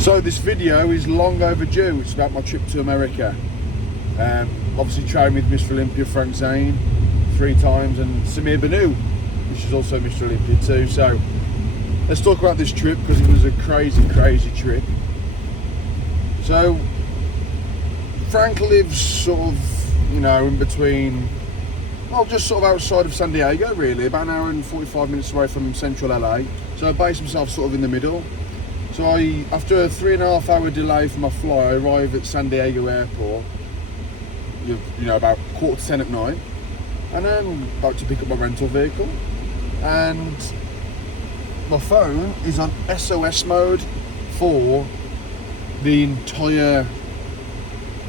So this video is long overdue. It's about my trip to America. Obviously trained with Mr Olympia Frank Zane 3 times and Samir Banu, which is also Mr Olympia too. So let's talk about this trip because it was a crazy trip. So Frank lives sort of, you know, in between, well, just sort of outside of San Diego really, about an hour and 45 minutes away from central LA. So I based myself sort of in the middle. So after a 3.5 hour delay for my flight, I arrived at San Diego airport, you know, about 9:15 at night, and then about to pick up my rental vehicle, and my phone is on SOS mode for the entire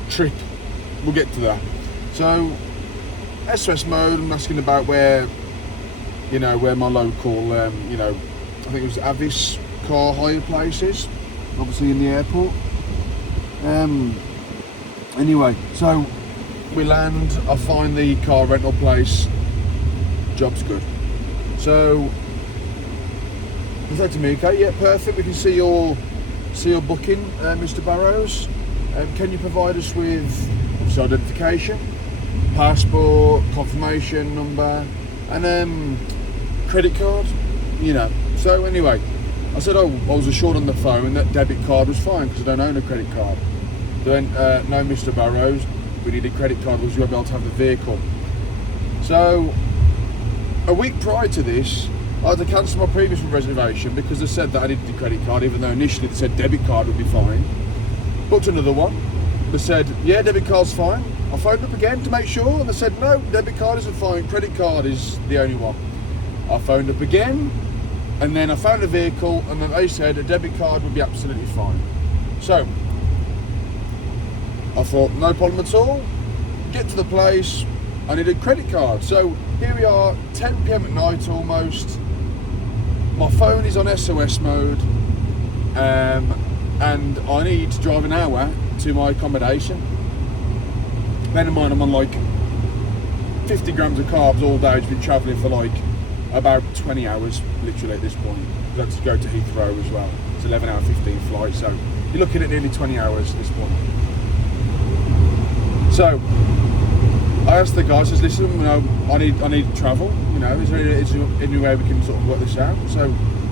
trip. We'll get to that. So SOS mode, I'm asking about where my local, I think it was Avis car hire places, obviously in the airport. Anyway, so we land, I find the car rental place, job's good. So he said to me, okay, yeah, perfect, we can see your booking, Mr Barrows. Can you provide us with obviously identification, passport, confirmation number, and credit card, you know. So anyway, I said, I was assured on the phone that debit card was fine because I don't own a credit card. Then, no, Mr Barrows, we need a credit card because you won't be able to have the vehicle. So, a week prior to this, I had to cancel my previous reservation because they said that I needed a credit card, even though initially they said debit card would be fine. Booked another one. They said, yeah, debit card's fine. I phoned up again to make sure, and they said, no, debit card isn't fine, credit card is the only one. I phoned up again, and then I found a vehicle, and then they said a debit card would be absolutely fine. So I thought, no problem at all. Get to the place, I need a credit card. So here we are, 10 PM at night almost. My phone is on SOS mode, and I need to drive an hour to my accommodation. Bear in mind, I'm on like 50 grams of carbs all day. I've been travelling for like about 20 hours literally at this point. I've got to go to Heathrow as well. It's 11 hour 15 flight, so you're looking at nearly 20 hours at this point. So I asked the guy, I says, listen, you know, I need to travel, you know, is there any way we can sort of work this out? So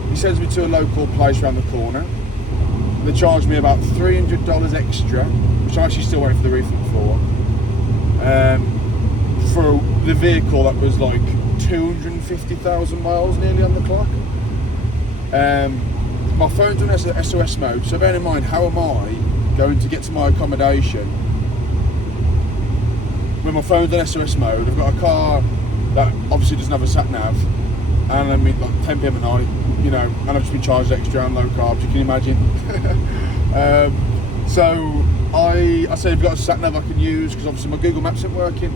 he sends me to a local place around the corner. They charged me about $300 extra, which I'm actually still waiting for the refund for the vehicle that was like 250,000 miles nearly on the clock. My phone's on SOS mode, so bear in mind, how am I going to get to my accommodation when my phone's on SOS mode? I've got a car that obviously doesn't have a sat nav, and I'm at like 10 PM at night, you know, and I've just been charged extra on low carbs, you can imagine. So I said, I've got a sat nav I can use because obviously my Google Maps isn't working.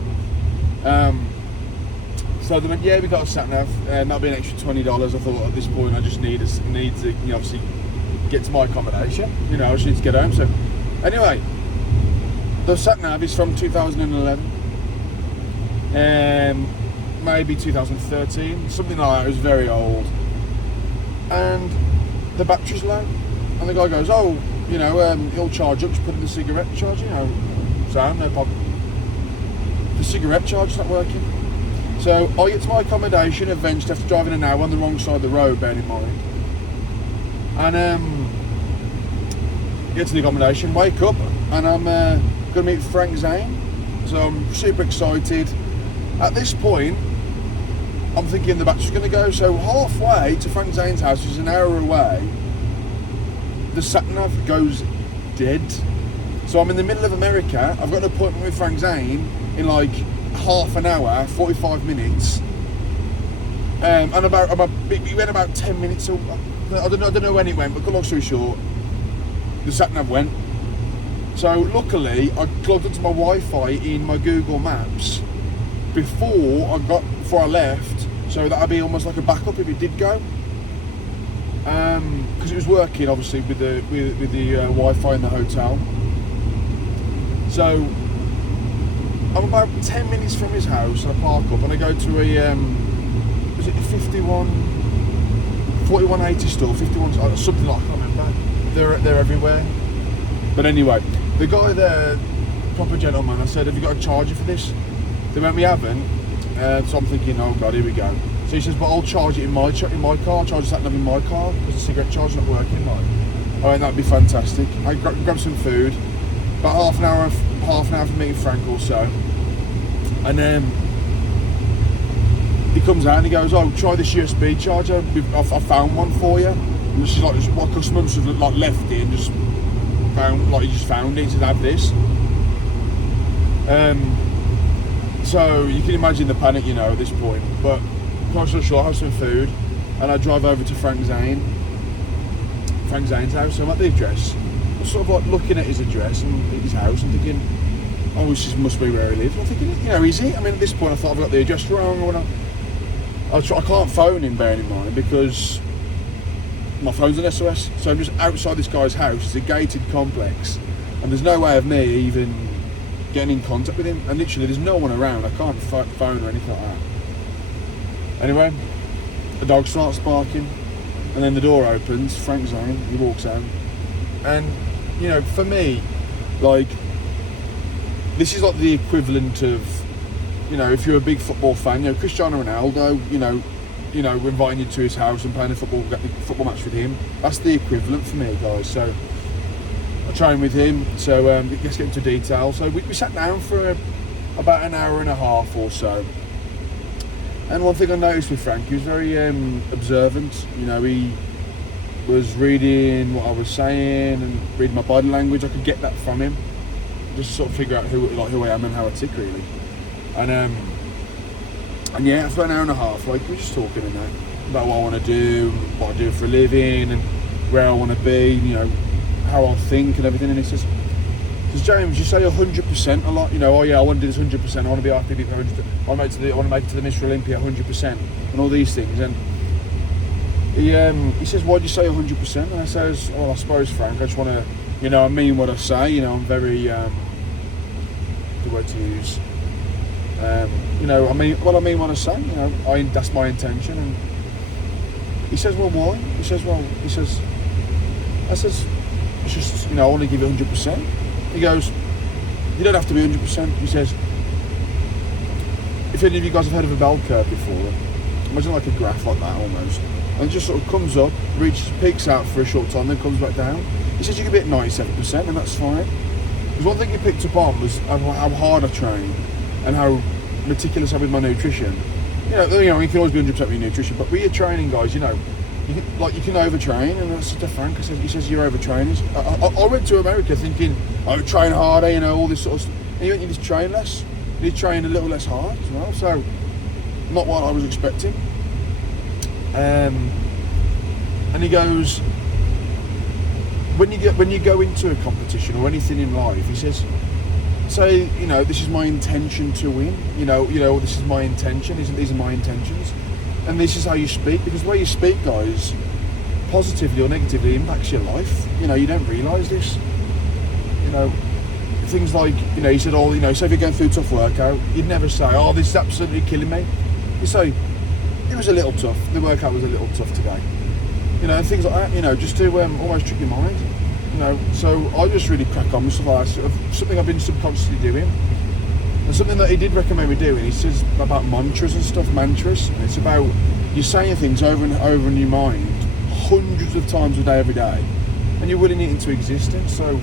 So they went, yeah, we got a sat nav, and that'll be an extra $20. I thought at this point I just need to, you know, obviously get to my accommodation. You know, I just need to get home. So anyway, the sat nav is from 2011, maybe 2013, something like that. It was very old, and the battery's low. And the guy goes, oh, you know, it'll charge up. Just put in the cigarette charge. You know, so no problem. The cigarette charge's not working. So I get to my accommodation eventually after driving an hour on the wrong side of the road, bearing in mind. And get to the accommodation, wake up, and I'm going to meet Frank Zane. So I'm super excited. At this point, I'm thinking the battery's going to go. So halfway to Frank Zane's house, which is an hour away, the sat nav goes dead. So I'm in the middle of America. I've got an appointment with Frank Zane in like half an hour, 45 minutes, and we went about 10 minutes. So I don't know when it went, but long story short, the sat nav went. So luckily, I logged into my Wi-Fi in my Google Maps before I left, so that'd be almost like a backup if it did go. Because it was working obviously with the Wi-Fi in the hotel. So I'm about 10 minutes from his house, and I park up and I go to a was it a 4180 store, 51, something like, I can't remember. they're everywhere. But anyway, the guy there, proper gentleman, I said, have you got a charger for this? They went, we haven't. So I'm thinking, oh God, here we go. So he says, but I'll charge it in my car, charge that in my car, because the cigarette charger's not working in mine. I went, that'd be fantastic. I grabbed some food, about half an hour for meeting Frank or so. And then he comes out and he goes, oh, try this USB charger, I found one for you. And this is like, what customer must have like left it and just found, like he just found it, he said, have this. So you can imagine the panic, you know, at this point. But long story short, I have some food and I drive over to Frank Zane's house. So I'm at the address. I'm sort of like looking at his address and his house and thinking, oh, this must be where he lives. I'm thinking, you know, is it? I mean, at this point I thought I've got the address wrong or whatever. I can't phone him, bearing in mind, because my phone's an SOS. So I'm just outside this guy's house. It's a gated complex and there's no way of me even getting in contact with him, and literally there's no one around. I can't phone or anything like that. Anyway, the dog starts barking and then the door opens. Frank Zane, he walks out, and you know, for me, like, this is like the equivalent of, you know, if you're a big football fan, you know, Cristiano Ronaldo, you know, we're inviting you to his house and playing a football match with him. That's the equivalent for me, guys. So I trained with him, so let's get into detail. So we sat down for about an hour and a half or so. And one thing I noticed with Frank, he was very observant. You know, he was reading what I was saying and reading my body language. I could get that from him, just to sort of figure out who I am and how I tick, really. And yeah, for an hour and a half, like, we're just talking and that about what I want to do, what I do for a living, and where I want to be, you know, how I think and everything. And he says, James, you say 100% a lot, you know, oh yeah, I want to do this 100%, I want to be RPB 100%, I want to make it to the Mr Olympia 100%, and all these things. And he says, why do you say 100%? And I says, well, I suppose, Frank, I just want to, you know, I mean what I say, you know, I'm very, the word to use, you know, I mean what I say, you know, that's my intention. And he says, well, why? I says, it's just, you know, I want to give you 100%. He goes, you don't have to be 100%. He says, if any of you guys have heard of a bell curve before, imagine like a graph like that almost, and it just sort of comes up, peaks out for a short time, then comes back down. He says you can be at 97%, and that's fine. Because one thing he picked up on was how hard I train and how meticulous I am with my nutrition. You know, you can always be 100% with your nutrition, but with your training, guys, you know, you can overtrain, and that's to Frank. He says you're overtraining. I went to America thinking I would train harder, you know, all this sort of stuff. And you need to train less. You need to train a little less hard as well. So, not what I was expecting. And he goes, when you go into a competition or anything in life, he says, say, you know, this is my intention to win. You know, this is my intention. These are my intentions. And this is how you speak, because the way you speak, guys, positively or negatively impacts your life. You know, you don't realise this. You know, things like, you know, he said, oh, you know, so if you're going through a tough workout, you'd never say, oh, this is absolutely killing me. You say, it was a little tough. The workout was a little tough today. You know, and things like that, you know, just to almost trick your mind. You know, so I just really crack on with stuff like that, sort of something I've been subconsciously doing. And something that he did recommend me doing, he says about mantras and stuff, And it's about you saying things over and over in your mind hundreds of times a day, every day, and you're willing it into existence. So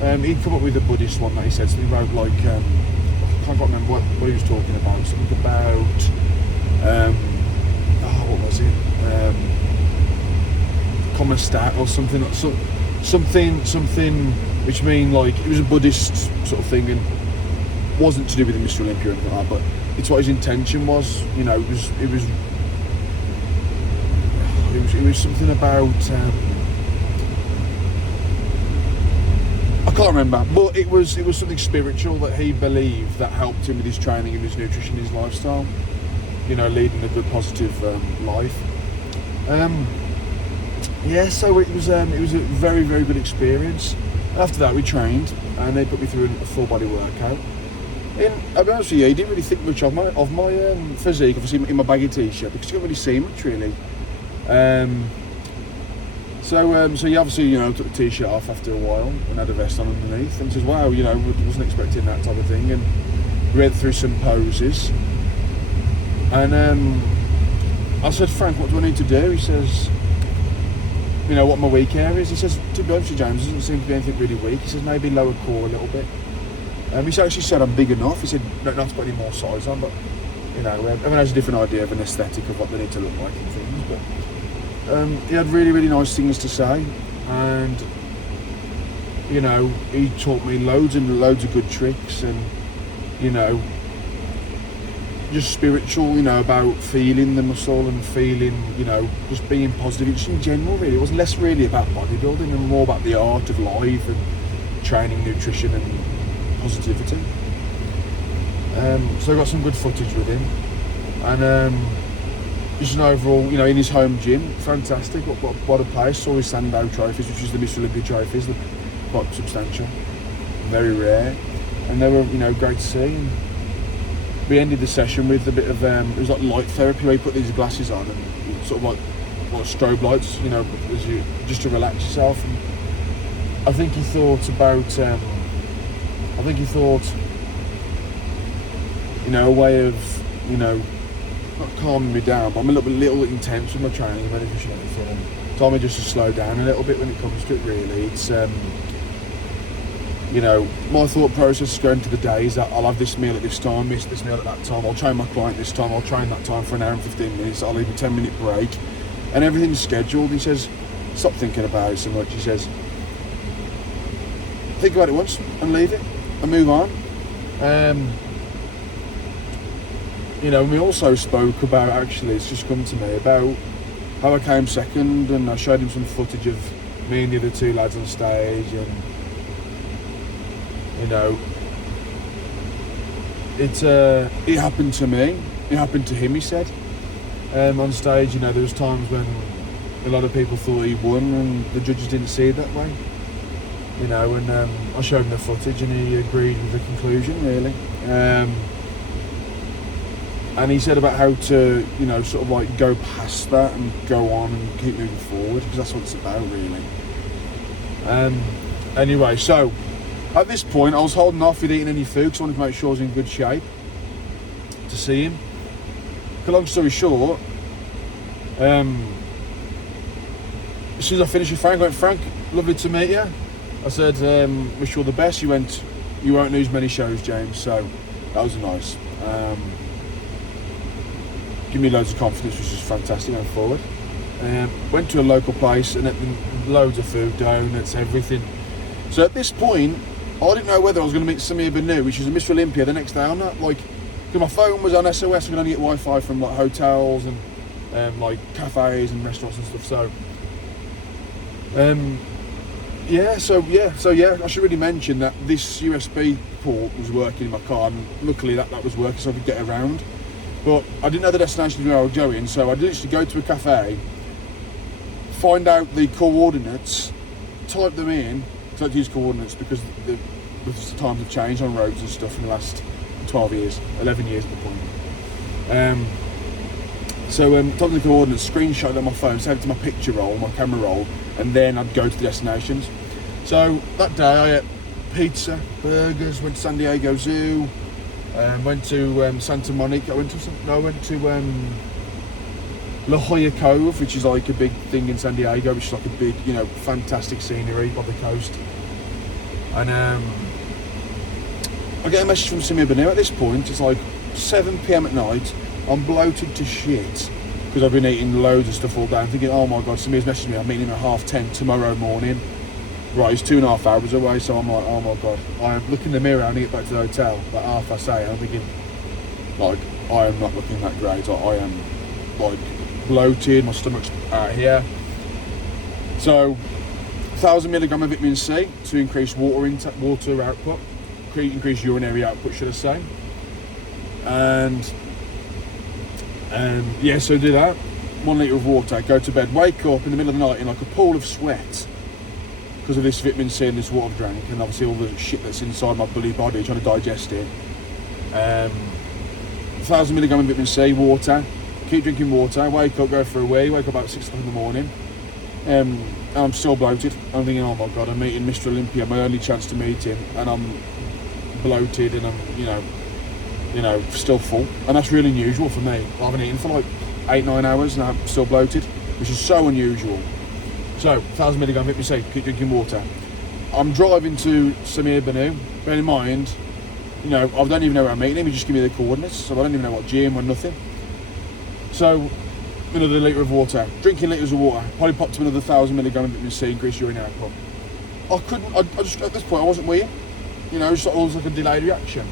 he'd come up with a Buddhist one that he said something about, like, I can't quite remember what he was talking about, something about, what was it? Commissat or something which mean, like, it was a Buddhist sort of thing, and wasn't to do with the Mr Olympia or anything like that, but it's what his intention was. You know, it was something about I can't remember, but it was something spiritual that he believed that helped him with his training and his nutrition, his lifestyle. You know, leading a good positive life. Yeah, so it was a very, very good experience. After that, we trained, and they put me through a full body workout. And I'll be honest with you, he didn't really think much of my physique, obviously in my baggy t-shirt, because you couldn't really see much, really. So he obviously, took the t-shirt off after a while and had a vest on underneath, and says, wow, wasn't expecting that type of thing. And we went through some poses, and I said, Frank, what do I need to do? He says, what my weak area is. He says, to be honest with you, James, doesn't seem to be anything really weak. He says, maybe lower core a little bit. He actually said I'm big enough. He said, not to put any more size on, but everyone has a different idea of an aesthetic of what they need to look like and things. But he had really, really nice things to say, and he taught me loads and loads of good tricks, and just spiritual, about feeling the muscle and feeling, just being positive, just in general. Really, it was less really about bodybuilding and more about the art of life and training, nutrition, and positivity. So I got some good footage with him, and just an overall, in his home gym, fantastic. What a place. Saw his Sandow trophies, which is the Mr Olympia trophies, quite substantial, very rare, and they were, great to see. And we ended the session with a bit of it was like light therapy, where you put these glasses on and sort of like strobe lights, as you just to relax yourself. And I think he thought about a way of, not calming me down, but I'm a little intense with my training and meditation and everything, and told me just to slow down a little bit when it comes to it. Really, it's my thought process going to the day is that I'll have this meal at this time, miss this meal at that time, I'll train my client this time, I'll train that time for an hour and 15 minutes, I'll leave a 10-minute break, and everything's scheduled. He says, stop thinking about it so much. He says, think about it once and leave it and move on. And we also spoke about, actually, it's just come to me, about how I came second, and I showed him some footage of me and the other two lads on stage, and it happened to me, it happened to him, he said. On stage, there was times when a lot of people thought he won and the judges didn't see it that way. And I showed him the footage and he agreed with the conclusion, really. And he said about how to, sort of like go past that and go on and keep moving forward, because that's what it's about, really. Anyway, so at this point, I was holding off with eating any food because I wanted to make sure I was in good shape to see him. Long story short, as soon as I finished with Frank, I went, Frank, lovely to meet you. I said, wish you all the best. He went, you won't lose many shows, James. So that was nice. Give me loads of confidence, which is fantastic going forward. Went to a local place and loads of food, donuts, everything. So at this point, I didn't know whether I was going to meet Samir Banu, which is a Mr Olympia, the next day. I'm not like, because my phone was on SOS, I could only get Wi-Fi from like hotels and like cafes and restaurants and stuff. So I should really mention that this USB port was working in my car, and luckily that was working so I could get around. But I didn't know the destination where I was going, so I did literally go to a cafe, find out the coordinates, type them in, because I like to use coordinates because the times have changed on roads and stuff in the last 12 years, 11 years at the point. Type in the coordinates, screenshot it on my phone, save it to my picture roll, my camera roll, and then I'd go to the destinations. So that day I ate pizza, burgers, went to San Diego Zoo, went to Santa Monica. I went to La Jolla Cove, which is like a big thing in San Diego, which is like a big, fantastic scenery by the coast. And I get a message from Samir Banu at this point. It's like 7 p.m. at night. I'm bloated to shit because I've been eating loads of stuff all day. I'm thinking, oh my God, Samir's messaged me. I'm meeting him at 10:30 tomorrow morning. Right, it's 2.5 hours away, so I'm like, oh my God. I'm looking in the mirror and I get back to the hotel at 8:30. I'm thinking, like, I am not looking that great. I am, like, bloated. My stomach's out here. So, 1,000 milligram of vitamin C to increase water output, increase urinary output, should I say. And so do that. 1 litre of water, go to bed, wake up in the middle of the night in like a pool of sweat because of this vitamin C and this water I've drank, and obviously all the shit that's inside my bloody body, trying to digest it. 1,000 milligram of vitamin C, water, keep drinking water, wake up, go for a wee, wake up about 6 o'clock in the morning, And I'm still bloated. I'm thinking, oh my God, I'm meeting Mr Olympia, my only chance to meet him, and I'm bloated and I'm, still full. And that's really unusual for me. I haven't eaten for like 8-9 hours and I'm still bloated, which is so unusual. So, 1,000 milligram vitamin C, keep drinking water. I'm driving to Samir Banu. Bear in mind, I don't even know where I'm meeting him. He just give me the coordinates, so I don't even know what gym or nothing. So, another litre of water. Drinking litres of water. Probably popped to another 1,000 milligram of vitamin C, increased urine output. I just, at this point, I wasn't weeing. It's always like a delayed reaction.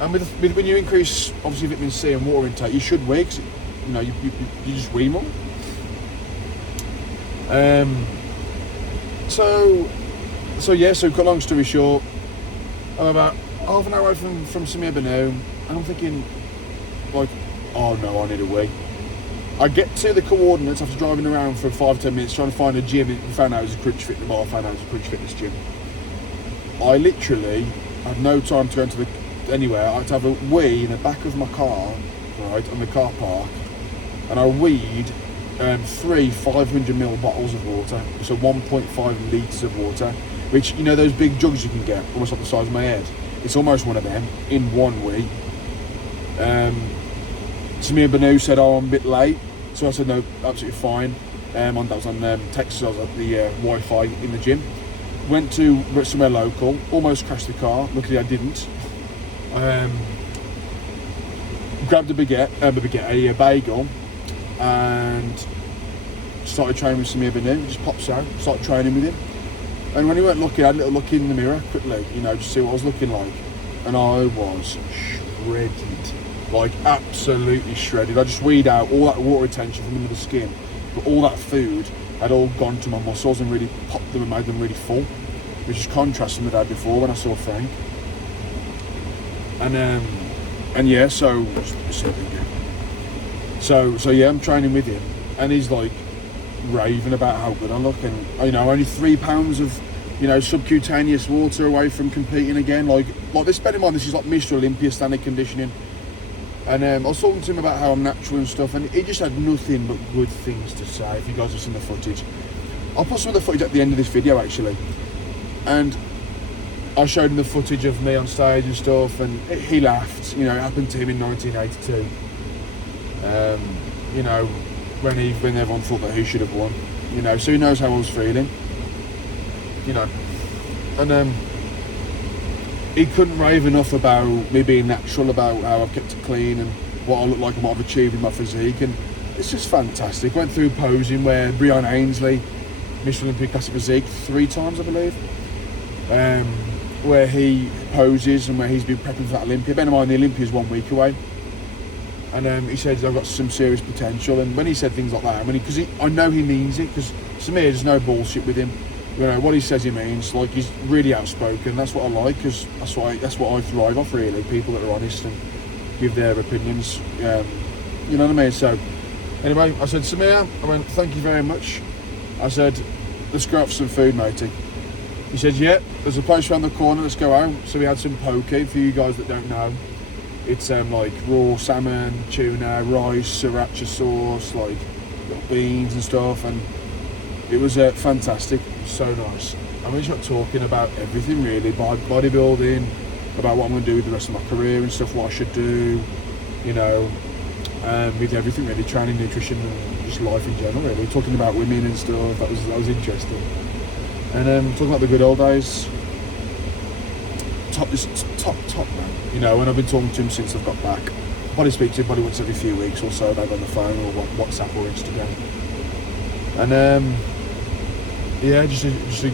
And when you increase, obviously, vitamin C and water intake, you should wee, because, you just wee more. So cut long story short, I'm about half an hour away from Samir Banu, and I'm thinking, like, oh no, I need a wee. I get to the coordinates after driving around for 5-10 minutes trying to find a gym. We found out it was a Crunch Fitness, I found out it was a Crunch Fitness gym. I literally had no time to go into anywhere. I had to have a wee in the back of my car, right, on the car park, and I weed 3 500ml bottles of water, so 1.5 litres of water, which, those big jugs you can get, almost like the size of my head. It's almost one of them in one wee. Samir Banu said, oh, I'm a bit late, so I said no, absolutely fine. That was on Texas. I was at the Wi-Fi in the gym. Went to somewhere local, almost crashed the car. Luckily I didn't. Grabbed a bagel, and started training with Samir Banu. Just pops out, started training with him. And when he went looking, I had a little look in the mirror quickly, just see what I was looking like. And I was shredded, like absolutely shredded. I just weed out all that water retention from under the skin, but all that food had all gone to my muscles and really popped them and made them really full, which is contrast from the day before when I saw Frank. And yeah, so yeah, I'm training with him, and he's like raving about how good I look, and only 3 pounds of subcutaneous water away from competing again. Like this. Bear in mind, this is like Mr Olympias standard conditioning. And I was talking to him about how I'm natural and stuff, and he just had nothing but good things to say. If you guys have seen the footage, I'll put some of the footage at the end of this video actually. And I showed him the footage of me on stage and stuff, and he laughed. It happened to him in 1982. When everyone thought that he should have won. So he knows how I was feeling. And he couldn't rave enough about me being natural, about how I've kept it clean and what I look like and what I've achieved in my physique, and it's just fantastic. Went through posing where Breon Ainsley, Mr Olympia Classic Physique, 3 times I believe, where he poses and where he's been prepping for that Olympia. Bear in mind, the Olympia is 1 week away, and he said I've got some serious potential. And when he said things like that, because I know he means it, because Samir, there's no bullshit with him. What he says he means. Like, he's really outspoken. That's what I like, because that's what I thrive off, really. People that are honest and give their opinions. You know what I mean? So anyway, I said, Samir, I went, thank you very much. I said, let's go out for some food, matey. He said, yeah, there's a place around the corner, let's go out. So we had some poke. For you guys that don't know, it's like raw salmon, tuna, rice, sriracha sauce, like little beans and stuff, and it was fantastic, so nice. And we just got talking about everything really, bodybuilding, about what I'm going to do with the rest of my career and stuff, what I should do, with everything really, training, nutrition, and just life in general really. Talking about women and stuff, that was interesting. And talking about the good old days. Top man. And I've been talking to him since I've got back. Probably speak to him probably once every few weeks or so, maybe on the phone or WhatsApp or Instagram. And yeah, just a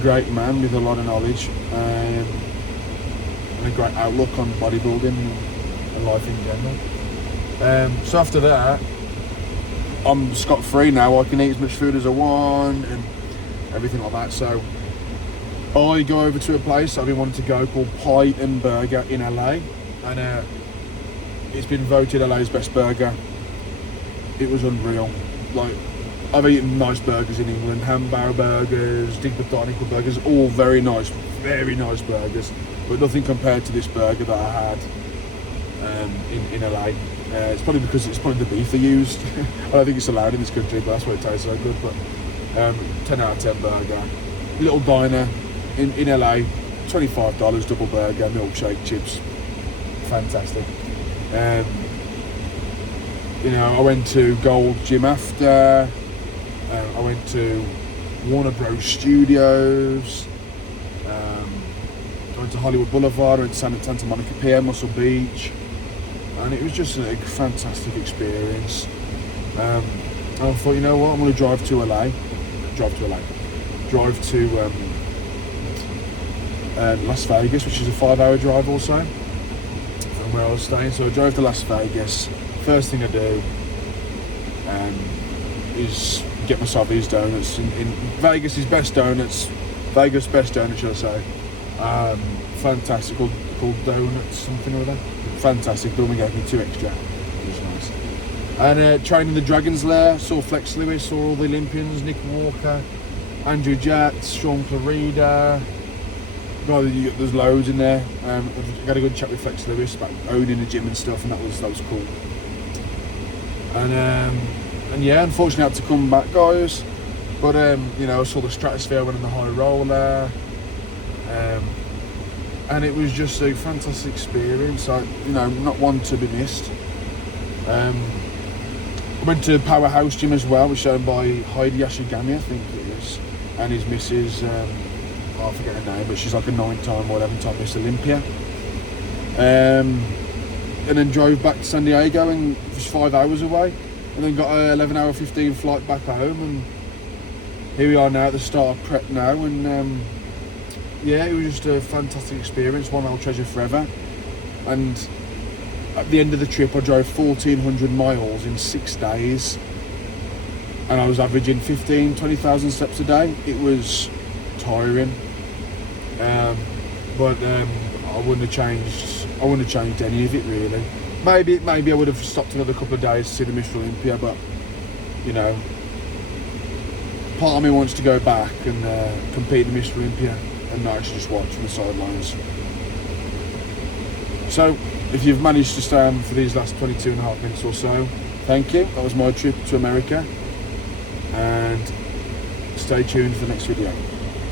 great man with a lot of knowledge, and a great outlook on bodybuilding and life in general. So after that, I'm scot-free now. I can eat as much food as I want and everything like that. So I go over to a place I've been wanting to go called Pie and Burger in LA, and it's been voted LA's best burger. It was unreal. Like, I've eaten nice burgers in England, Hamburger burgers, Dig Botanical burgers, all very nice burgers, but nothing compared to this burger that I had in LA. It's probably because it's probably the beef they used. I don't think it's allowed in this country, but that's why it tastes so good. But 10 out of 10 burger. Little diner in LA, $25, double burger, milkshake, chips. Fantastic. You know, I went to Gold Gym after. I went to Warner Bros. Studios. I went to Hollywood Boulevard. I went to Santa Monica Pier, Muscle Beach, and it was just a fantastic experience. And I thought, you know what, I'm going to drive to Las Vegas, which is a 5-hour drive also from where I was staying. So I drove to Las Vegas. First thing I do is get myself these donuts in Vegas' best donuts. Vegas' best donuts, should I say. Fantastic, called donuts, something or other. Fantastic. Bill gave me 2 extra. It was nice. And training the Dragons Lair, saw Flex Lewis, saw all the Olympians, Nick Walker, Andrew Jatz, Sean Clarida. God, there's loads in there. I got a good chat with Flex Lewis about owning the gym and stuff, and that was cool. And yeah, unfortunately I had to come back, guys. But you know, I saw the Stratosphere, went on the high roller, and it was just a fantastic experience. You know, not one to be missed. I went to Powerhouse Gym as well, which was owned by Heidi Yashigami, I think it is, and his missus. I forget her name, but she's like a 9-time or 11-time Mr Olympia. And then drove back to San Diego, and it was 5 hours away, and then got a 11-hour 15 flight back home, and here we are now at the start of prep now. And yeah, it was just a fantastic experience, one I'll treasure forever. And at the end of the trip, I drove 1,400 miles in 6 days, and I was averaging 20,000 steps a day. It was tiring, but I wouldn't have changed any of it really. Maybe I would have stopped another couple of days to see the Mr Olympia, but you know, part of me wants to go back and compete in Mr Olympia and not actually just watch from the sidelines. So if you've managed to stay on for these last 22.5 minutes or so, thank you. That was my trip to America, and stay tuned for the next video.